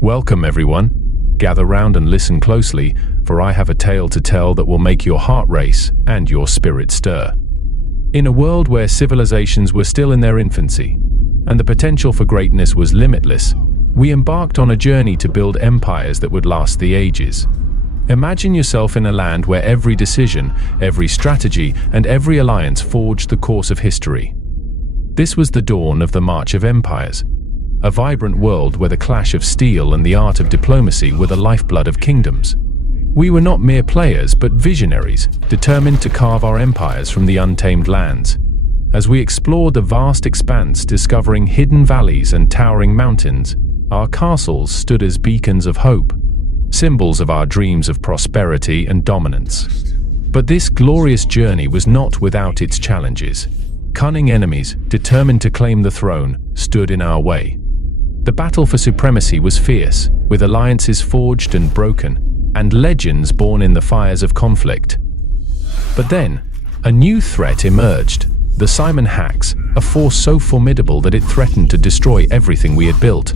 Welcome, everyone. Gather round and listen closely, for I have a tale to tell that will make your heart race and your spirit stir. In a world where civilizations were still in their infancy, and the potential for greatness was limitless, we embarked on a journey to build empires that would last the ages. Imagine yourself in a land where every decision, every strategy, and every alliance forged the course of history. This was the dawn of the March of Empires, a vibrant world where the clash of steel and the art of diplomacy were the lifeblood of kingdoms. We were not mere players, but visionaries, determined to carve our empires from the untamed lands. As we explored the vast expanse, discovering hidden valleys and towering mountains, our castles stood as beacons of hope, symbols of our dreams of prosperity and dominance. But this glorious journey was not without its challenges. Cunning enemies, determined to claim the throne, stood in our way. The battle for supremacy was fierce, with alliances forged and broken, and legends born in the fires of conflict. But then, a new threat emerged: the Simon Hacks, a force so formidable that it threatened to destroy everything we had built.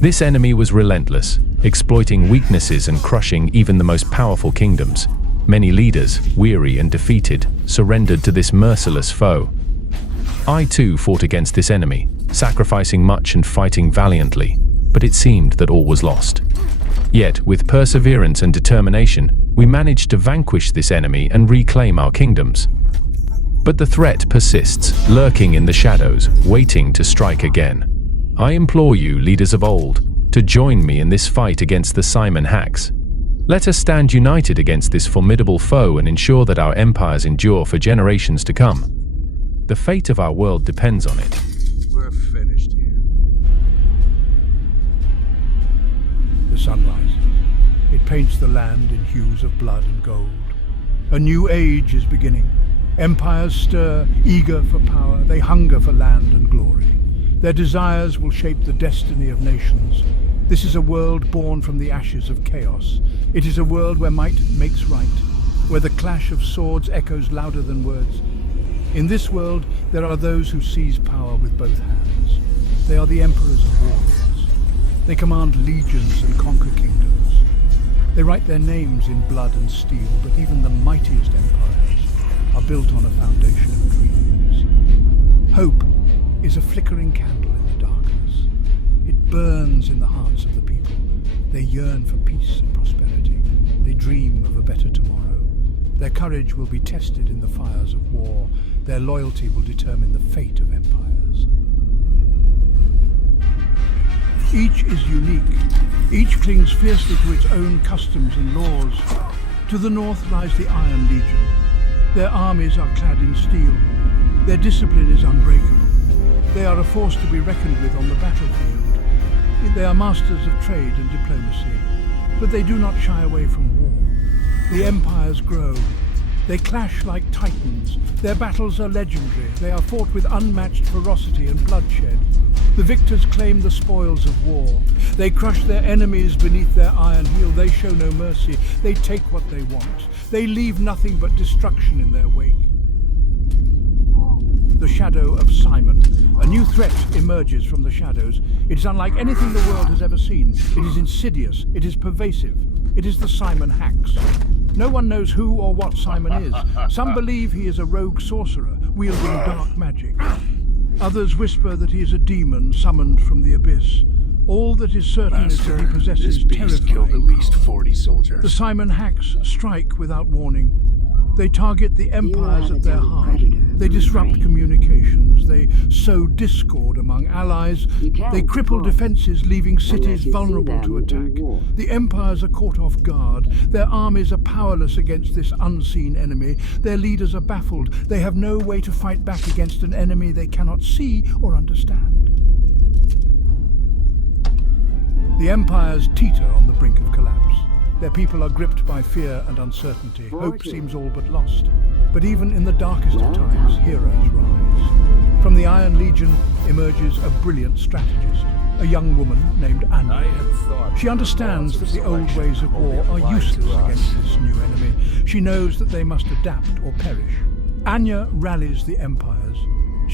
This enemy was relentless, exploiting weaknesses and crushing even the most powerful kingdoms. Many leaders, weary and defeated, surrendered to this merciless foe. I too fought against this enemy, sacrificing much and fighting valiantly, but it seemed that all was lost. Yet, with perseverance and determination, we managed to vanquish this enemy and reclaim our kingdoms. But the threat persists, lurking in the shadows, waiting to strike again. I implore you, leaders of old, to join me in this fight against the Simon Hacks. Let us stand united against this formidable foe and ensure that our empires endure for generations to come. The fate of our world depends on it. We're finished here. The sun rises. It paints the land in hues of blood and gold. A new age is beginning. Empires stir, eager for power. They hunger for land and glory. Their desires will shape the destiny of nations. This is a world born from the ashes of chaos. It is a world where might makes right, where the clash of swords echoes louder than words. In this world, there are those who seize power with both hands. They are the emperors of warlords. They command legions and conquer kingdoms. They write their names in blood and steel, but even the mightiest empires are built on a foundation of dreams. Hope is a flickering candle in the darkness. It burns in the hearts of the people. They yearn for peace and prosperity. They dream of a better tomorrow. Their courage will be tested in the fires of war. Their loyalty will determine the fate of empires. Each is unique. Each clings fiercely to its own customs and laws. To the north lies the Iron Legion. Their armies are clad in steel. Their discipline is unbreakable. They are a force to be reckoned with on the battlefield. They are masters of trade and diplomacy, but they do not shy away from war. The empires grow. They clash like titans. Their battles are legendary. They are fought with unmatched ferocity and bloodshed. The victors claim the spoils of war. They crush their enemies beneath their iron heel. They show no mercy. They take what they want. They leave nothing but destruction in their wake. The shadow of Simon. A new threat emerges from the shadows. It is unlike anything the world has ever seen. It is insidious. It is pervasive. It is the Simon Hacks. No one knows who or what Simon is. Some believe he is a rogue sorcerer, wielding dark magic. Others whisper that he is a demon summoned from the abyss. All that is certain is that he possesses terrifying killed at least power. 40 soldiers. The Simon Hacks strike without warning. They target the empires at their heart. They disrupt communications. They sow discord among allies. They cripple defenses, leaving cities vulnerable to attack. The empires are caught off guard. Their armies are powerless against this unseen enemy. Their leaders are baffled. They have no way to fight back against an enemy they cannot see or understand. The empires teeter on the brink of collapse. Their people are gripped by fear and uncertainty. Hope seems all but lost. But even in the darkest of times, heroes rise. From the Iron Legion emerges a brilliant strategist, a young woman named Anya. She understands that the old ways of war are useless against this new enemy. She knows that they must adapt or perish. Anya rallies the empires.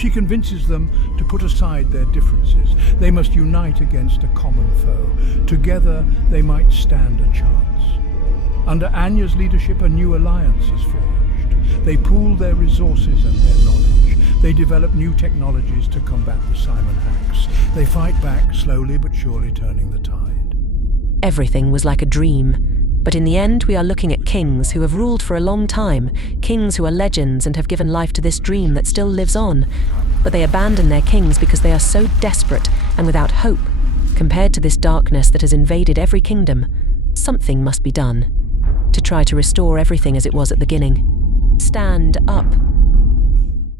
She convinces them to put aside their differences. They must unite against a common foe. Together, they might stand a chance. Under Anya's leadership, a new alliance is forged. They pool their resources and their knowledge. They develop new technologies to combat the Simon hacks. They fight back, slowly but surely turning the tide. Everything was like a dream. But in the end, we are looking at kings who have ruled for a long time, kings who are legends and have given life to this dream that still lives on. But they abandon their kings because they are so desperate and without hope. Compared to this darkness that has invaded every kingdom, something must be done to try to restore everything as it was at the beginning. Stand up.